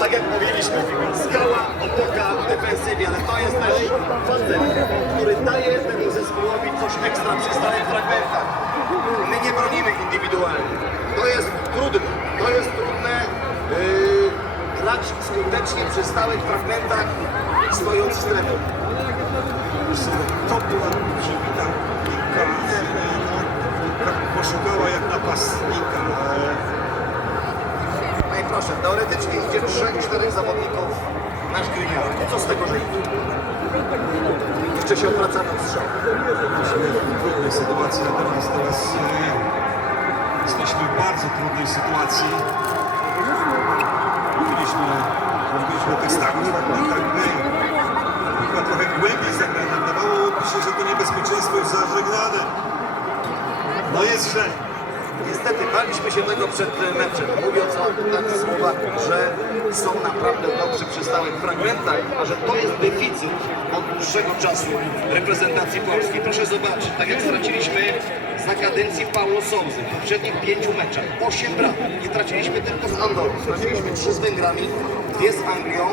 tak jak mówiliśmy, skała, opoka w defensywie, ale to jest też facet, który daje temu zespołowi coś ekstra przy stałych fragmentach. My nie bronimy indywidualnie. To jest trudne, to jest trudne yy, grać skutecznie przy stałych fragmentach, stojąc w strefie. Poszukała jak napastnika, proszę, teoretycznie idzie 3-4 zawodników na Szgrynia. Co z tego, że idzie? Jeszcze się odwraca na strzał. jesteśmy w trudnej sytuacji, natomiast teraz e, jesteśmy w bardzo trudnej sytuacji. Mówiliśmy, mówiliśmy o tych stałych fragmentach gry. Piłka trochę głębiej zagrana, wydawało się, że to niebezpieczeństwo jest zażegnane. No jest źle. Niestety baliśmy się tego przed meczem, mówiąc o tak słowach, że są naprawdę dobrzy przy stałych fragmentach, a że to jest deficyt od dłuższego czasu reprezentacji Polski. Proszę zobaczyć, tak jak straciliśmy za kadencji Paulo Souzy w poprzednich pięciu meczach, 8 bramek. Nie traciliśmy tylko z Andorą, straciliśmy 3 z Węgrami, 2 z Anglią,